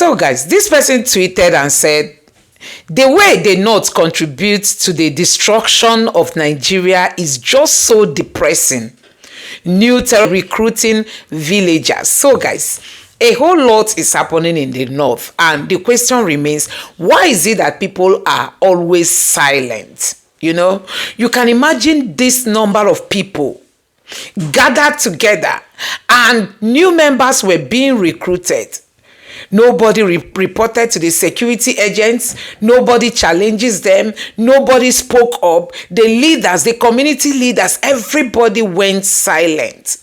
So guys, this person tweeted and said, the way the North contributes to the destruction of Nigeria is just so depressing. New terror recruiting villagers. So guys, a whole lot is happening in the North, and the question remains, why is it that people are always silent? You know, you can imagine this number of people gathered together and new members were being recruited. Nobody reported to the security agents. Nobody challenges them. Nobody spoke up. The leaders, the community leaders, everybody went silent.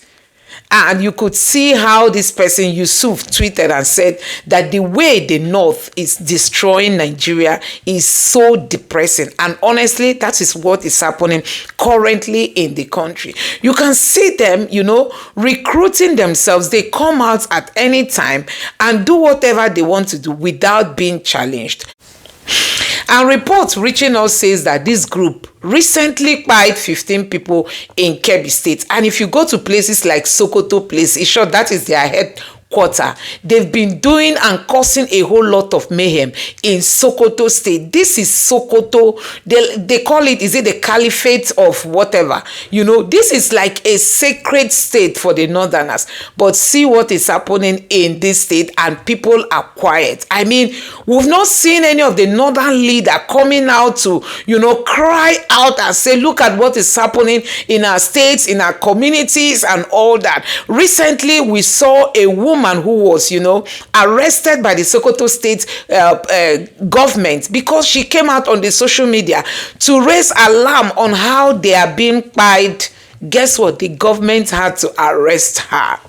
And you could see how this person, Yusuf, tweeted and said that the way the North is destroying Nigeria is so depressing. And honestly, that is what is happening currently in the country. You can see them, you know, recruiting themselves. They come out at any time and do whatever they want to do without being challenged. And reports reaching us says that this group recently killed 15 people in Kebbi State. And if you go to places like Sokoto place, it's sure that is their headquarters. They've been doing and causing a whole lot of mayhem in Sokoto State. This is Sokoto. They call it, is it the caliphate of whatever? You know, this is like a sacred state for the Northerners. But see what is happening in this state, and people are quiet. I mean, we've not seen any of the Northern leader coming out to, you know, cry out and say, look at what is happening in our states, in our communities, and all that. Recently, we saw a woman who was, you know, arrested by the Sokoto State government because she came out on the social media to raise alarm on how they are being paid. Guess what? The government had to arrest her.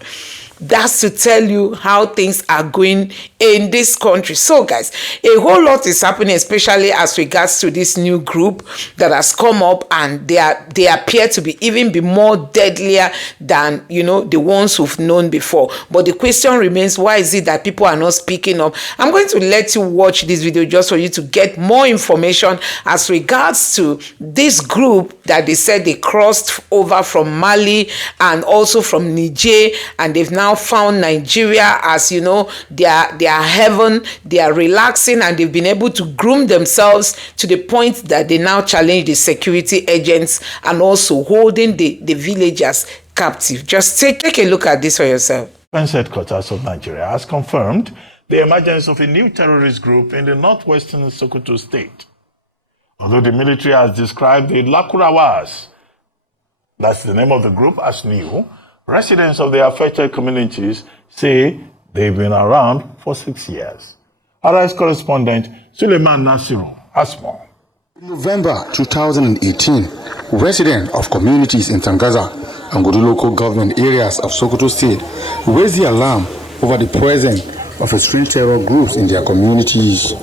That's to tell you how things are going in this country. So guys, a whole lot is happening, especially as regards to this new group that has come up, and they appear to be more deadlier than, you know, the ones we've known before. But the question remains, why is it that people are not speaking up? I'm going to let you watch this video just for you to get more information as regards to this group that they said they crossed over from Mali and also from Niger, and they've now found Nigeria as, you know, their heaven. They are relaxing, and they've been able to groom themselves to the point that they now challenge the security agents and also holding the villagers captive. Just take a look at this for yourself. Defense headquarters of Nigeria has confirmed the emergence of a new terrorist group in the northwestern Sokoto state. Although the military has described the Lakurawas, that's the name of the group, as new, residents of the affected communities say they've been around for 6 years. RR's correspondent Suleiman Nasiru has more. In November 2018, residents of communities in Tangaza and Godu local government areas of Sokoto State raised the alarm over the presence of strange terror groups in their communities.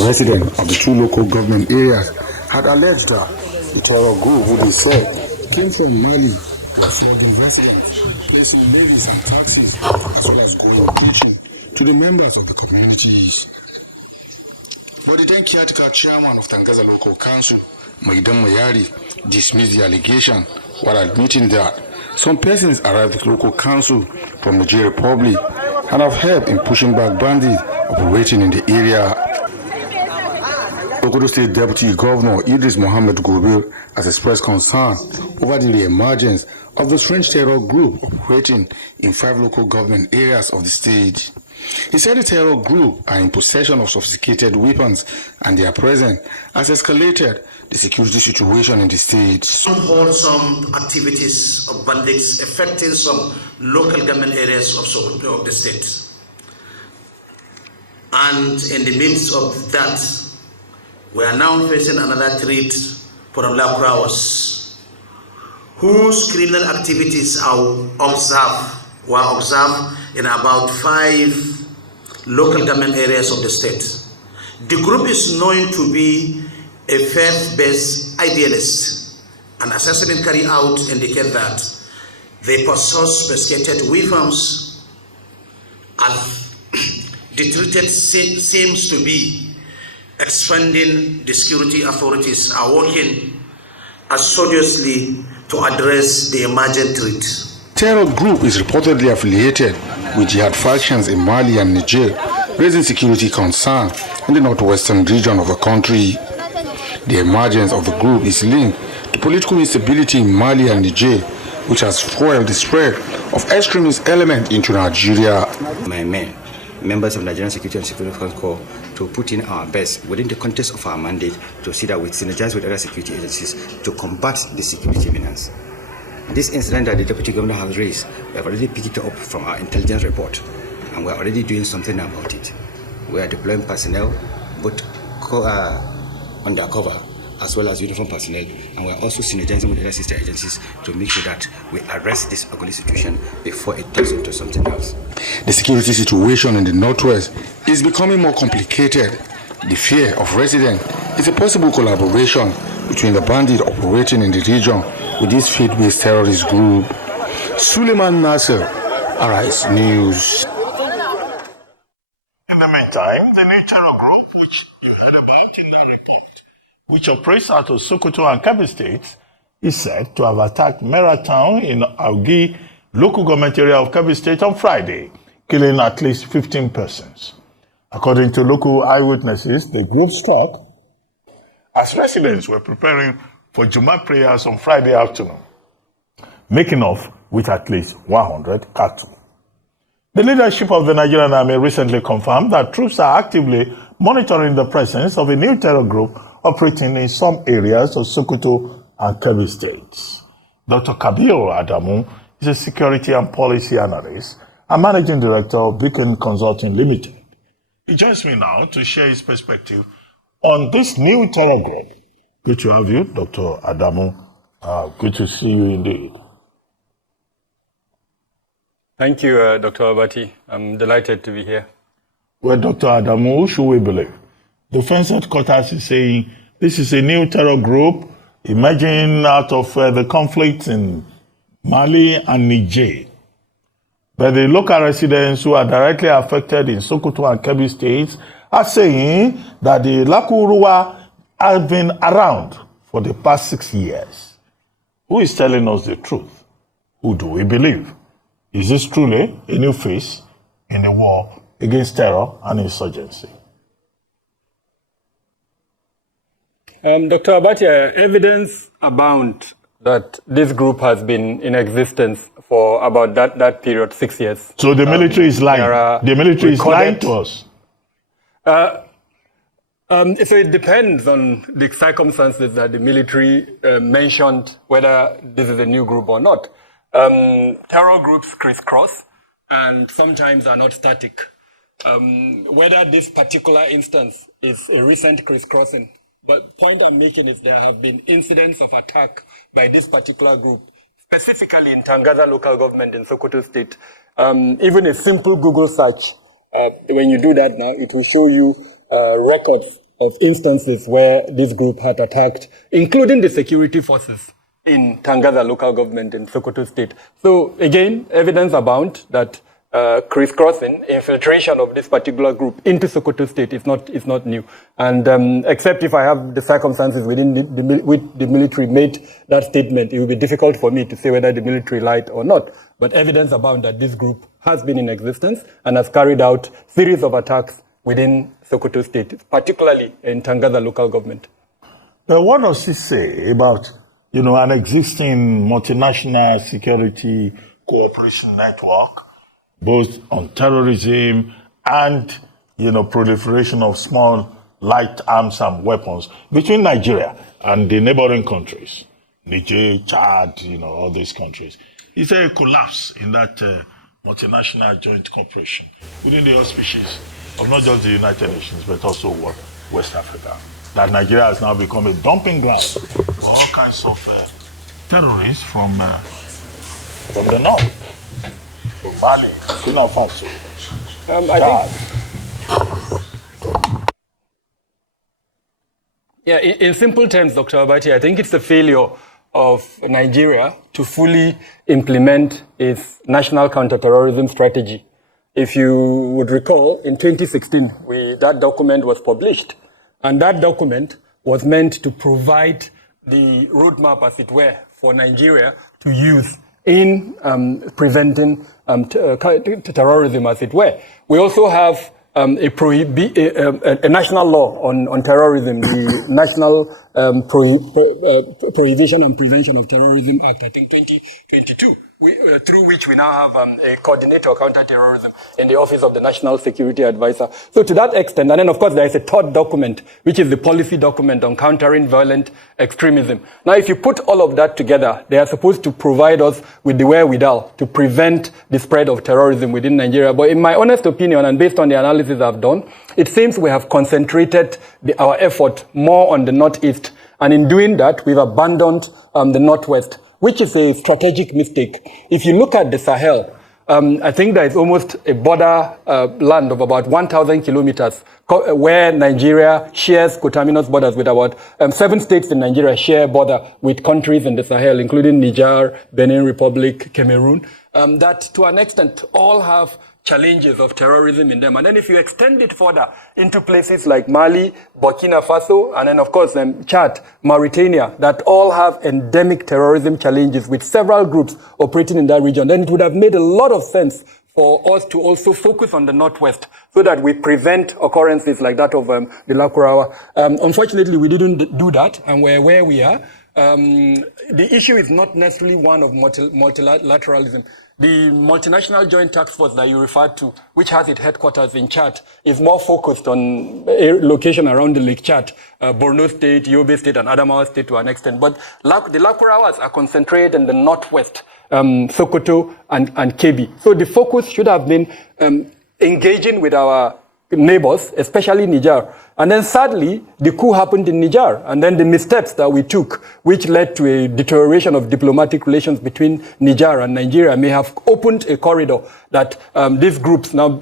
Residents of the two local government areas had alleged that the terror group, who they said came from Mali, the residents, placing levies and taxes, as well as going preaching to the members of the communities. But the then caretaker chairman of Tangaza Local Council, Maidan Mayari, dismissed the allegation while admitting that some persons arrived at local council from Nigeria Republic and have helped in pushing back bandits operating in the area. Sokoto State Deputy Governor Idris Mohammed Gobir has expressed concern over the re-emergence of the strange terror group operating in 5 local government areas of the state. He said the terror group are in possession of sophisticated weapons, and their presence has escalated the security situation in the state. Some wholesome activities of bandits affecting some local government areas of the state. And in the midst of that, we are now facing another threat from Lakurawas, whose criminal activities were observed in about 5 local government areas of the state. The group is known to be a faith-based idealist. An assessment carried out indicates that they possess sophisticated weapons, and the threat seems to be expanding. The security authorities are working assiduously to address the emergent threat. Terror group is reportedly affiliated with jihad factions in Mali and Niger, raising security concern in the northwestern region of the country. The emergence of the group is linked to political instability in Mali and Niger, which has fueled the spread of extremist elements into Nigeria. My men, members of Nigerian Security and Civil Defense Corps, to put in our best within the context of our mandate to see that we synergize with other security agencies to combat the security menace. This incident that the Deputy Governor has raised, we have already picked it up from our intelligence report, and we're already doing something about it. We are deploying personnel, both undercover as well as uniform personnel, and we're also synergizing with other sister agencies to make sure that we arrest this ugly situation before it turns into something else. The security situation in the northwest is becoming more complicated. The fear of residents is a possible collaboration between the bandits operating in the region with this faith-based terrorist group. Suleiman Nasser, RRøR News. In the meantime, the new terror group, which you heard about in that report, which operates out of Sokoto and Kebbi states, is said to have attacked Mera town in Augi, local government area of Kebbi state on Friday, killing at least 15 persons. According to local eyewitnesses, the group struck as residents were preparing for Juma prayers on Friday afternoon, making off with at least 100 cattle. The leadership of the Nigerian Army recently confirmed that troops are actively monitoring the presence of a new terror group operating in some areas of Sokoto and Kebbi states. Dr. Kabio Adamu is a security and policy analyst and managing director of Beacon Consulting Limited. He joins me now to share his perspective on this new terror group. Good to have you, Dr. Adamu. Good to see you indeed. Thank you, Dr. Abati. I'm delighted to be here. Well, Dr. Adamu, who should we believe? Defense headquarters is saying this is a new terror group emerging out of the conflicts in Mali and Niger. But the local residents who are directly affected in Sokoto and Kebbi states are saying that the Lakurawa have been around for the past 6 years. Who is telling us the truth? Who do we believe? Is this truly a new phase in the war against terror and insurgency? Dr. Abati, evidence abound that this group has been in existence for about that period, 6 years. So the military is lying. The military is lying to us. So it depends on the circumstances that the military mentioned, whether this is a new group or not. Terror groups crisscross and sometimes are not static. Whether this particular instance is a recent crisscrossing, but the point I'm making is there have been incidents of attack by this particular group, specifically in Tangaza local government in Sokoto state. Even a simple Google search, when you do that now, it will show you records of instances where this group had attacked, including the security forces in Tangaza local government in Sokoto state. So again, evidence abound that crisscrossing, infiltration of this particular group into Sokoto state is not new. And except if I have the circumstances within the military made that statement, it will be difficult for me to say whether the military lied or not. But evidence abound that this group has been in existence and has carried out series of attacks within Sokoto state, particularly in Tangaza local government. Now, what does this say about, an existing multinational security cooperation network, both on terrorism and, proliferation of small light arms and weapons between Nigeria and the neighboring countries, Niger, Chad, all these countries? Is there a collapse in that multinational joint cooperation within the auspices of not just the United Nations, but also West Africa? That Nigeria has now become a dumping ground for all kinds of terrorists from the north. Mali, Burkina Faso. In simple terms, Dr. Abati, I think it's a failure of Nigeria to fully implement its national counterterrorism strategy. If you would recall, in 2016, that document was published, and that document was meant to provide the roadmap, as it were, for Nigeria to use in preventing terrorism, as it were. We also have a national law on terrorism, the National Prohibition and Prevention of Terrorism Act, I think 2022, through which we now have a coordinator of counter-terrorism in the Office of the National Security Advisor. So to that extent, and then of course there is a third document, which is the policy document on countering violent extremism. Now if you put all of that together, they are supposed to provide us with the wherewithal to prevent the spread of terrorism within Nigeria. But in my honest opinion, and based on the analysis I've done, it seems we have concentrated our effort more on the Northeast. And in doing that, we've abandoned the Northwest, which is a strategic mistake. If you look at the Sahel, I think there is almost a border land of about 1,000 kilometers where Nigeria shares coterminous borders with about 7 states in Nigeria share border with countries in the Sahel, including Niger, Benin Republic, Cameroon, that to an extent all have challenges of terrorism in them. And then if you extend it further into places like Mali, Burkina Faso, and then of course Chad, Mauritania, that all have endemic terrorism challenges with several groups operating in that region, then it would have made a lot of sense for us to also focus on the Northwest so that we prevent occurrences like that of the Lakurawa. Unfortunately, we didn't do that, and we're where we are. The issue is not necessarily one of multilateralism. The multinational joint task force that you referred to, which has its headquarters in Chad, is more focused on a location around the Lake Chad, Borno State, Yobe State, and Adamawa State to an extent. But the Lakurawas are concentrated in the Northwest, Sokoto and Kebbi. So the focus should have been engaging with our neighbors, especially Niger. And then sadly, the coup happened in Niger, and then the missteps that we took, which led to a deterioration of diplomatic relations between Niger and Nigeria, may have opened a corridor that these groups now,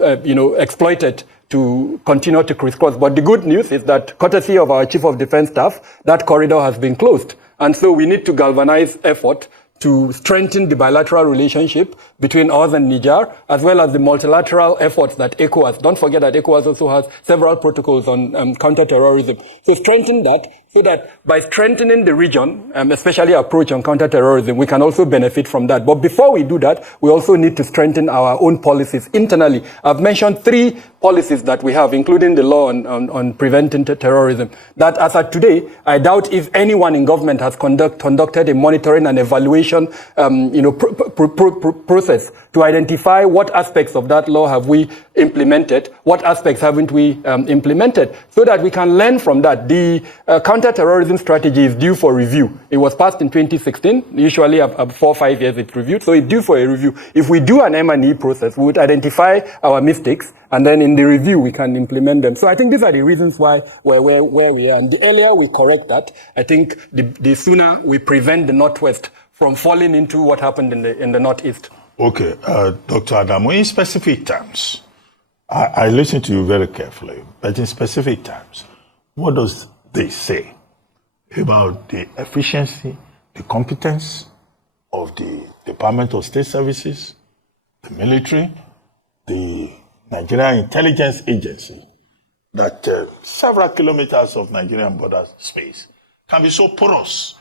exploited to continue to crisscross. But the good news is that, courtesy of our Chief of Defense Staff, that corridor has been closed. And so we need to galvanize effort to strengthen the bilateral relationship between us and Niger, as well as the multilateral efforts that ECOWAS. Don't forget that ECOWAS also has several protocols on counterterrorism. So strengthen that, so that by strengthening the region, especially approach on counterterrorism, we can also benefit from that. But before we do that, we also need to strengthen our own policies internally. I've mentioned 3 policies that we have, including the law on preventing terrorism, that as of today, I doubt if anyone in government has conducted a monitoring and evaluation process to identify what aspects of that law have we implemented, what aspects haven't we implemented, so that we can learn from that. The counter-terrorism strategy is due for review. It was passed in 2016. Usually 4 or 5 years it's reviewed, so it's due for a review. If we do an M&E process, we would identify our mistakes, and then in the review we can implement them. So I think these are the reasons why where we are. And the earlier we correct that, I think the sooner we prevent the Northwest from falling into what happened in the Northeast. Okay, Dr. Adamu, in specific terms, I listened to you very carefully, but in specific terms, what does they say about the efficiency, the competence of the Department of State Services, the military, the Nigerian Intelligence Agency, that several kilometers of Nigerian border space can be so porous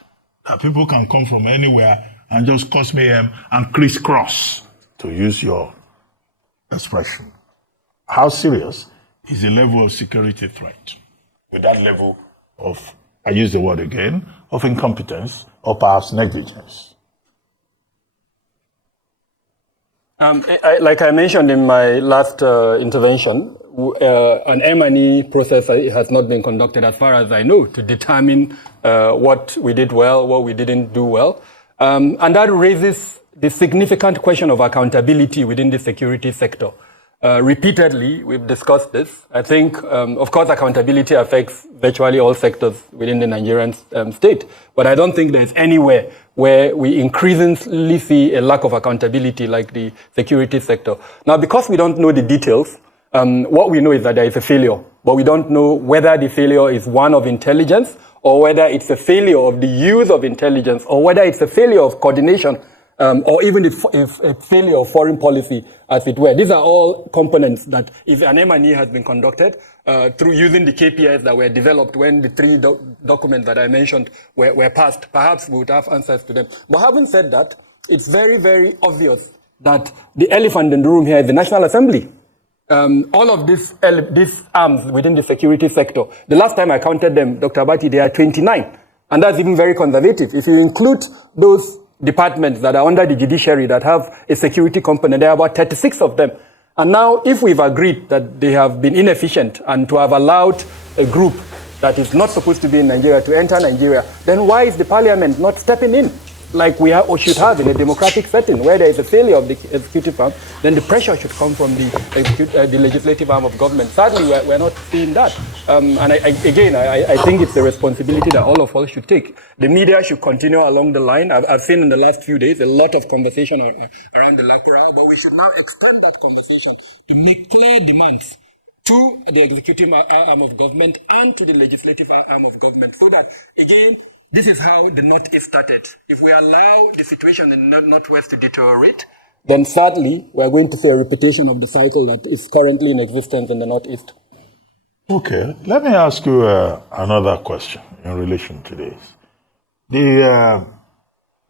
that people can come from anywhere and just cause mayhem and crisscross, to use your expression? How serious is the level of security threat with that level of, I use the word again, of incompetence or perhaps negligence? Like I mentioned in my last intervention, an M&E process has not been conducted, as far as I know, to determine what we did well, what we didn't do well. And that raises the significant question of accountability within the security sector. Repeatedly, we've discussed this. I think, of course, accountability affects virtually all sectors within the Nigerian state. But I don't think there's anywhere where we increasingly see a lack of accountability like the security sector. Now, because we don't know the details, what we know is that there is a failure. But we don't know whether the failure is one of intelligence, or whether it's a failure of the use of intelligence, or whether it's a failure of coordination, or even if a failure of foreign policy, as it were. These are all components that, if an M&E has been conducted through using the KPIs that were developed when the 3 documents that I mentioned were passed, perhaps we would have answers to them. But having said that, it's very, very obvious that the elephant in the room here is the National Assembly. all of these arms within the security sector, the last time I counted them, Dr. Abati, they are 29. And that's even very conservative. If you include those departments that are under the judiciary that have a security component, there are about 36 of them. And now, if we've agreed that they have been inefficient and to have allowed a group that is not supposed to be in Nigeria to enter Nigeria, then why is the parliament not stepping in like we have or should have in a democratic setting where there is a failure of the executive arm? Then the pressure should come from the legislative arm of government. Sadly, we're not seeing that. And I think it's a responsibility that all of us should take. The media should continue along the line. I've seen in the last few days a lot of conversation around the Lakurawa, but we should now expand that conversation to make clear demands to the executive arm of government and to the legislative arm of government, so that, again, this is how the Northeast started. If we allow the situation in the Northwest to deteriorate, then sadly, we're going to see a repetition of the cycle that is currently in existence in the Northeast. Okay, let me ask you another question in relation to this. The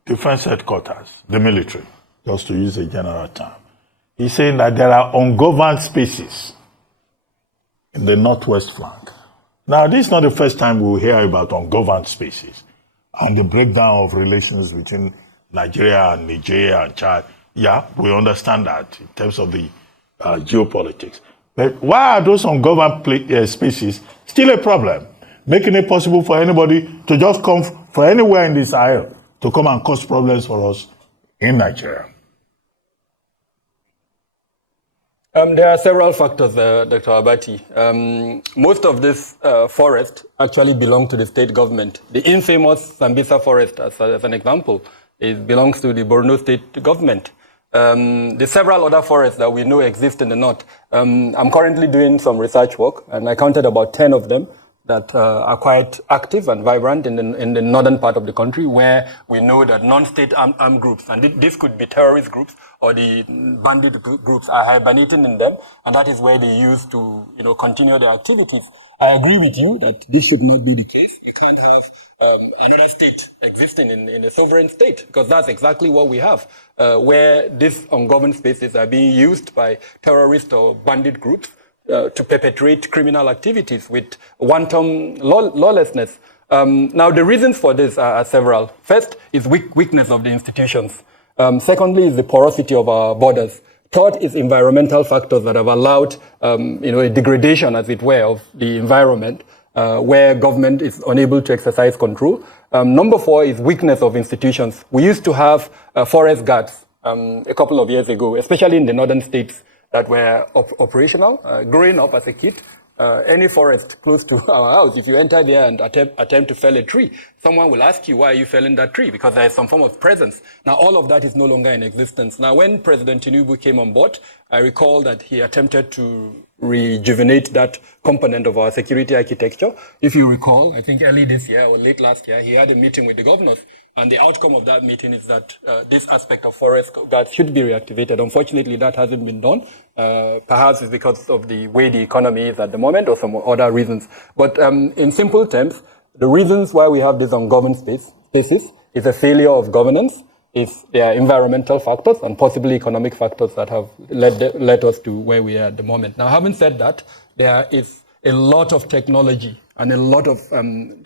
defense headquarters, the military, just to use a general term, is saying that there are ungoverned spaces in the Northwest flank. Now, this is not the first time we'll hear about ungoverned spaces and the breakdown of relations between Nigeria and Nigeria and Chad. Yeah, we understand that in terms of the geopolitics. But why are those ungoverned spaces still a problem, making it possible for anybody to just come from anywhere in this aisle to come and cause problems for us in Nigeria? There are several factors, Dr. Abati. Most of this forest actually belong to the state government. The infamous Sambisa forest, as an example, it belongs to the Borno state government. The several other forests that we know exist in the north. I'm currently doing some research work, and I counted about 10 of them that are quite active and vibrant in the northern part of the country, where we know that non-state armed groups, and this could be terrorist groups or the bandit groups, are hibernating in them, and that is where they use to continue their activities. I agree with you that this should not be the case. You can't have another state existing in a sovereign state, because that's exactly what we have, where these ungoverned spaces are being used by terrorist or bandit groups to perpetrate criminal activities with wanton lawlessness. Now, the reasons for this are several. First is weakness of the institutions. Secondly is the porosity of our borders. Third is environmental factors that have allowed, a degradation, as it were, of the environment, where government is unable to exercise control. Number four is weakness of institutions. We used to have forest guards a couple of years ago, especially in the northern states, that were operational. Growing up as a kid, any forest close to our house, if you enter there and attempt to fell a tree, someone will ask you, why are you felling that tree? Because there is some form of presence. Now, all of that is no longer in existence. Now, when President Tinubu came on board, I recall that he attempted to rejuvenate that component of our security architecture. If you recall, I think early this year or late last year, he had a meeting with the governors. And the outcome of that meeting is that this aspect of forest that should be reactivated. Unfortunately, that hasn't been done. Perhaps it's because of the way the economy is at the moment or some other reasons. But in simple terms, the reasons why we have these ungoverned spaces is a failure of governance, is there are environmental factors and possibly economic factors that have led us to where we are at the moment. Now, having said that, there is a lot of technology and a lot of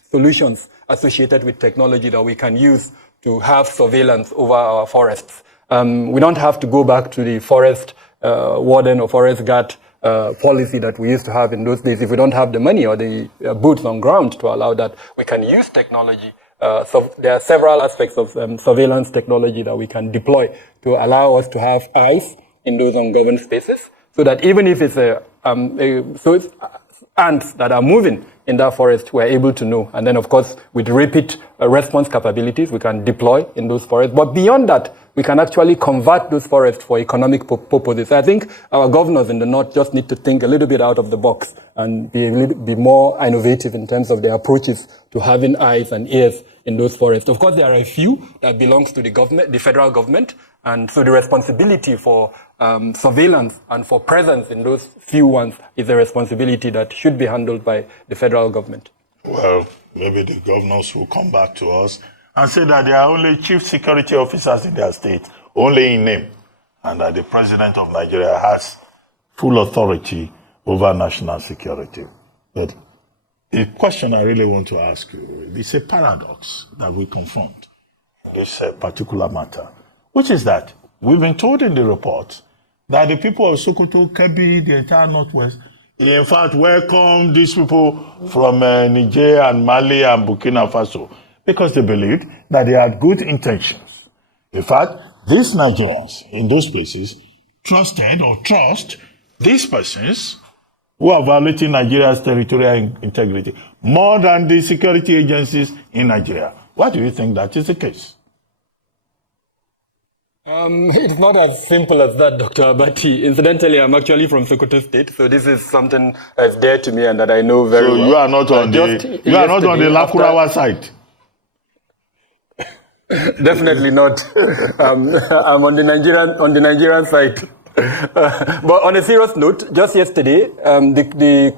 solutions associated with technology that we can use to have surveillance over our forests. We don't have to go back to the forest warden or forest guard policy that we used to have in those days. If we don't have the money or the boots on ground to allow that, we can use technology. So there are several aspects of surveillance technology that we can deploy to allow us to have eyes in those ungoverned spaces, so that even if it's it's ants that are moving in that forest, we're able to know. And then, of course, with rapid response capabilities, we can deploy in those forests. But beyond that, we can actually convert those forests for economic purposes. I think our governors in the north just need to think a little bit out of the box and be more innovative in terms of their approaches to having eyes and ears in those forests. Of course, there are a few that belongs to the government, the federal government, and so the responsibility for surveillance and for presence in those few ones is a responsibility that should be handled by the federal government. Well, maybe the governors will come back to us and say that they are only chief security officers in their state, only in name, and that the president of Nigeria has full authority over national security. But the question I really want to ask you, it's a paradox that we confront in this particular matter, which is that we've been told in the report that the people of Sokoto, Kebbi, the entire Northwest, in fact, welcome these people from Niger and Mali and Burkina Faso because they believed that they had good intentions. In fact, these Nigerians in those places trusted or trust these persons who are violating Nigeria's territorial integrity more than the security agencies in Nigeria. Why do you think that is the case? It's not as simple as that, Dr. Abati. Incidentally, I'm actually from Sokoto State, so this is something that's dear to me and that I know very well. So you are not on the Lakurawa side? Definitely not. I'm on the Nigerian side. But on a serious note, just yesterday, the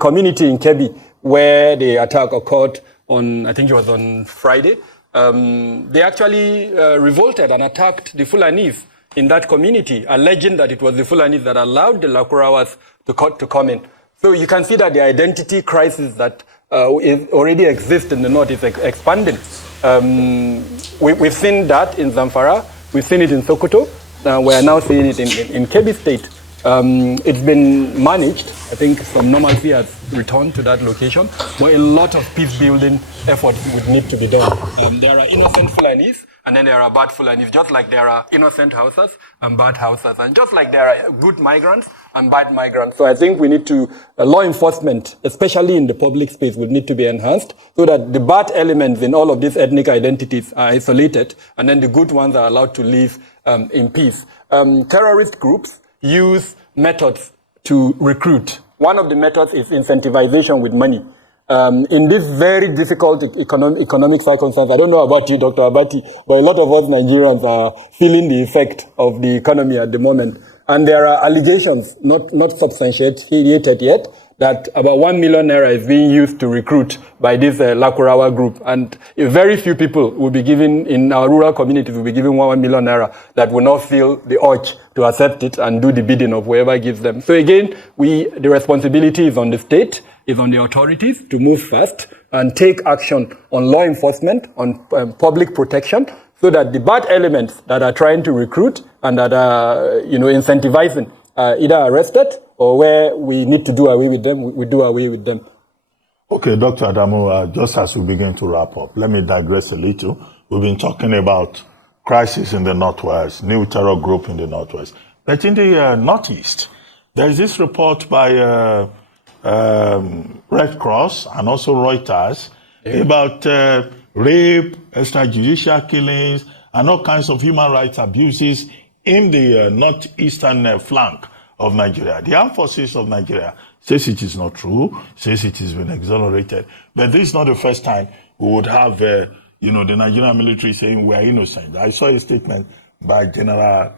community in Kebbi where the attack occurred on, I think it was on Friday, they actually revolted and attacked the Fulanis in that community, alleging that it was the Fulanis that allowed the Lakurawas to come in. So you can see that the identity crisis that already exists in the north is expanding. We've seen that in Zamfara, we've seen it in Sokoto, we are now seeing it in Kebbi State. It's been managed. I think some normalcy has returned to that location, but a lot of peace-building effort would need to be done. There are innocent Fulanis, and then there are bad Fulanis, just like there are innocent Hausas and bad Hausas, and just like there are good migrants and bad migrants. So I think we need to, law enforcement, especially in the public space, would need to be enhanced so that the bad elements in all of these ethnic identities are isolated, and then the good ones are allowed to live in peace. Terrorist groups use methods to recruit. One of the methods is incentivization with money. In this very difficult economic circumstance, I don't know about you, Dr. Abati, but a lot of us Nigerians are feeling the effect of the economy at the moment. And there are allegations, not substantiated yet, that about 1 million naira is being used to recruit by this Lakurawa group. And very few people will be given, in our rural communities, will be given 1 million naira that will not feel the urge to accept it and do the bidding of whoever gives them. So again, the responsibility is on the state, is on the authorities to move fast and take action on law enforcement, on public protection, so that the bad elements that are trying to recruit and that are, incentivizing are either arrested or where we need to do away with them, we do away with them. Okay, Dr. Adamu, just as we begin to wrap up, let me digress a little. We've been talking about crisis in the Northwest, new terror group in the Northwest. But in the Northeast, there's this report by Red Cross and also Reuters about rape, extrajudicial killings, and all kinds of human rights abuses in the northeastern flank of Nigeria. The armed forces of Nigeria says it is not true, says it has been exonerated. But this is not the first time we would have, the Nigerian military saying we are innocent. I saw a statement by General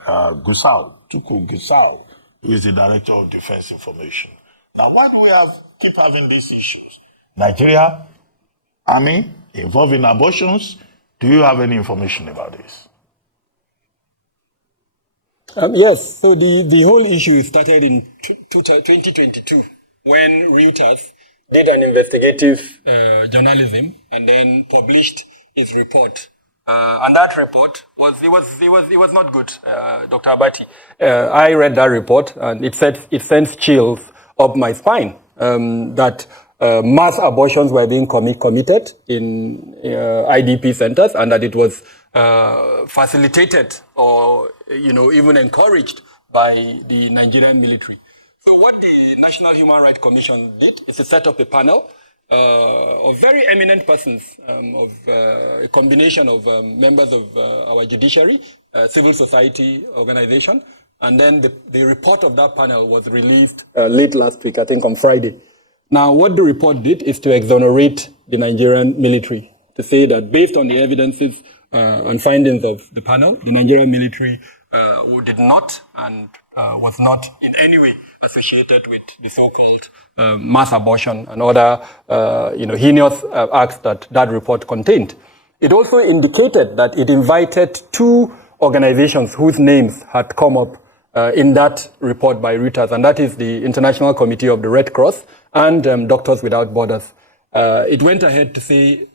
Tuku Gusau, who is the Director of Defense Information. Now, why do we keep having these issues? Nigeria, Army, involved in abortions. Do you have any information about this? Yes, so the whole issue started in 2022 when Reuters did an investigative journalism and then published its report. And that report was not good, Dr. Abati. I read that report and it sends chills up my spine that mass abortions were being committed in IDP centers and that it was facilitated or even encouraged by the Nigerian military. So what the National Human Rights Commission did is to set up a panel of very eminent persons, of a combination of members of our judiciary, civil society organization, and then the report of that panel was released late last week, I think on Friday. Now, what the report did is to exonerate the Nigerian military, to say that based on the evidences and findings of the panel, the Nigerian military did not and was not in any way associated with the so-called mass abortion and other heinous acts that report contained. It also indicated that it invited two organizations whose names had come up in that report by Reuters, and that is the International Committee of the Red Cross and Doctors Without Borders. It went ahead to say,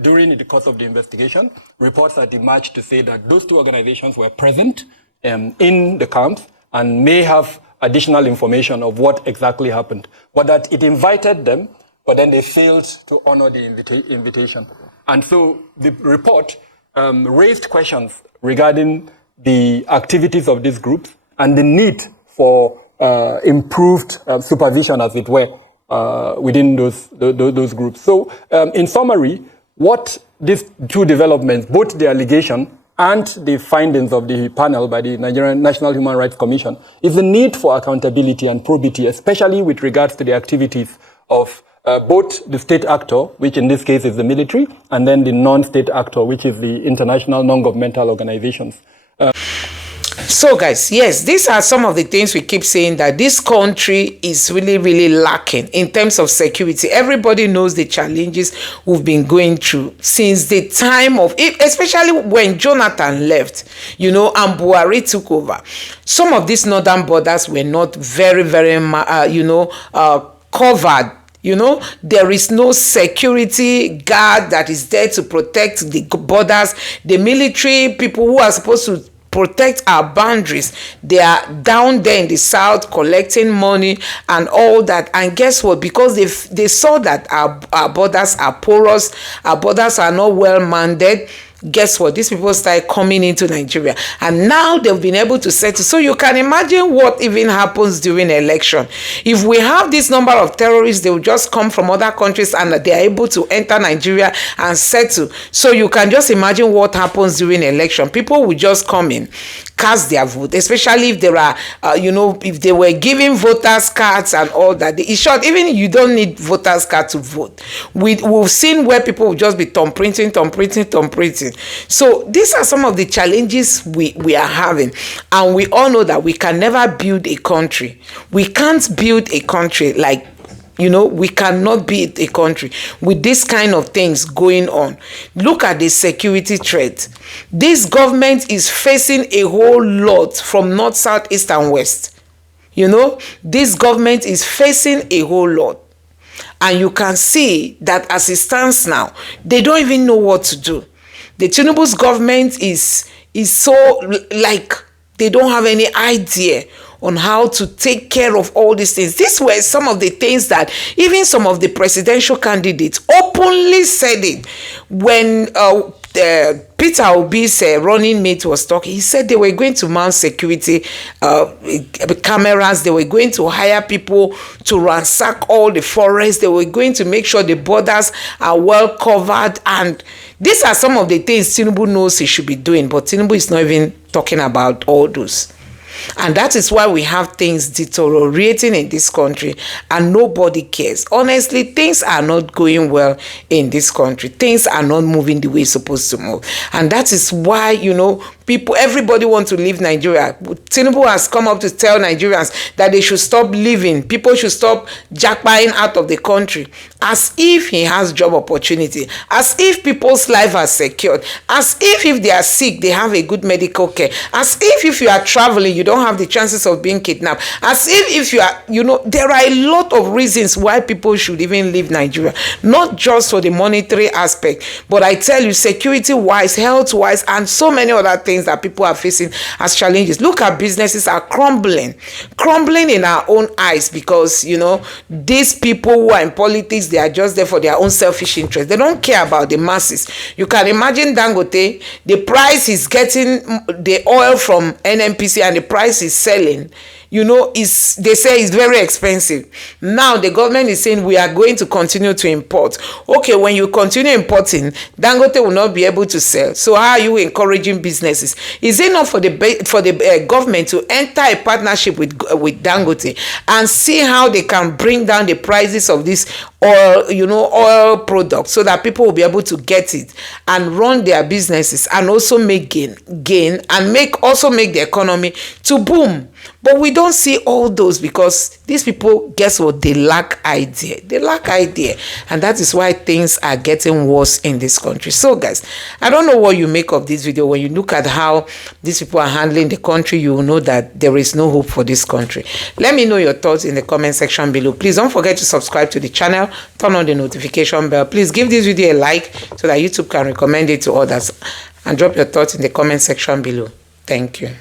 during the course of the investigation, reports had emerged to say that those two organizations were present in the camps and may have additional information of what exactly happened, but that it invited them, but then they failed to honor the invitation. And so the report raised questions regarding the activities of these groups and the need for improved supervision, as it were, within those groups. So, in summary, what these two developments, both the allegation and the findings of the panel by the Nigerian National Human Rights Commission, is the need for accountability and probity, especially with regards to the activities of both the state actor, which in this case is the military, and then the non-state actor, which is the international non-governmental organizations. So guys, yes, these are some of the things we keep saying, that this country is really, really lacking in terms of security. Everybody knows the challenges we've been going through since the time of, especially when Jonathan left, and Buhari took over. Some of these northern borders were not very, very, covered. There is no security guard that is there to protect the borders. The military people who are supposed to protect our boundaries, they are down there in the south collecting money and all that. And guess what? Because they saw that our borders are porous, our borders are not well manded, guess what? These people started coming into Nigeria, and now they've been able to settle. So you can imagine what even happens during election. If we have this number of terrorists, they will just come from other countries and they are able to enter Nigeria and settle. So you can just imagine what happens during election. People will just come in, cast their vote, especially if there are, if they were giving voters cards and all that. In short, even you don't need voters card to vote. We've seen where people will just be thumb printing. So these are some of the challenges we are having, and we all know that we can never build a country. We can't build a country we cannot build a country with this kind of things going on. Look at the security threat. This government is facing a whole lot from north, south, east, and west. This government is facing a whole lot. And you can see that as it stands now, they don't even know what to do. The Tinubu's government is so they don't have any idea on how to take care of all these things. These were some of the things that even some of the presidential candidates openly said it. When Peter Obi's running mate was talking, he said they were going to mount security cameras, they were going to hire people to ransack all the forests, they were going to make sure the borders are well covered, and these are some of the things Tinubu knows he should be doing, but Tinubu is not even talking about all those. And that is why we have things deteriorating in this country and nobody cares. Honestly, things are not going well in this country. Things are not moving the way it's supposed to move. And that is why, everybody wants to leave Nigeria. Tinubu has come up to tell Nigerians that they should stop leaving. People should stop jackpying out of the country. As if he has job opportunity. As if people's lives are secured. As if they are sick, they have a good medical care. As if you are traveling, you don't have the chances of being kidnapped. As if you are, there are a lot of reasons why people should even leave Nigeria. Not just for the monetary aspect, but I tell you, security-wise, health-wise, and so many other things that people are facing as challenges. Look at businesses are crumbling in our own eyes because, these people who are in politics, they are just there for their own selfish interest. They don't care about the masses. You can imagine Dangote, the price is getting the oil from NNPC and the price is selling. They say it's very expensive. Now the government is saying we are going to continue to import. Okay, when you continue importing, Dangote will not be able to sell. So how are you encouraging businesses? Is it not for the government to enter a partnership with Dangote and see how they can bring down the prices of this oil products so that people will be able to get it and run their businesses and also make gain and make the economy to boom? But we don't see all those because these people, guess what? They lack idea. They lack idea. And that is why things are getting worse in this country. So guys, I don't know what you make of this video. When you look at how these people are handling the country, you will know that there is no hope for this country. Let me know your thoughts in the comment section below. Please don't forget to subscribe to the channel. Turn on the notification bell. Please give this video a like so that YouTube can recommend it to others. And drop your thoughts in the comment section below. Thank you.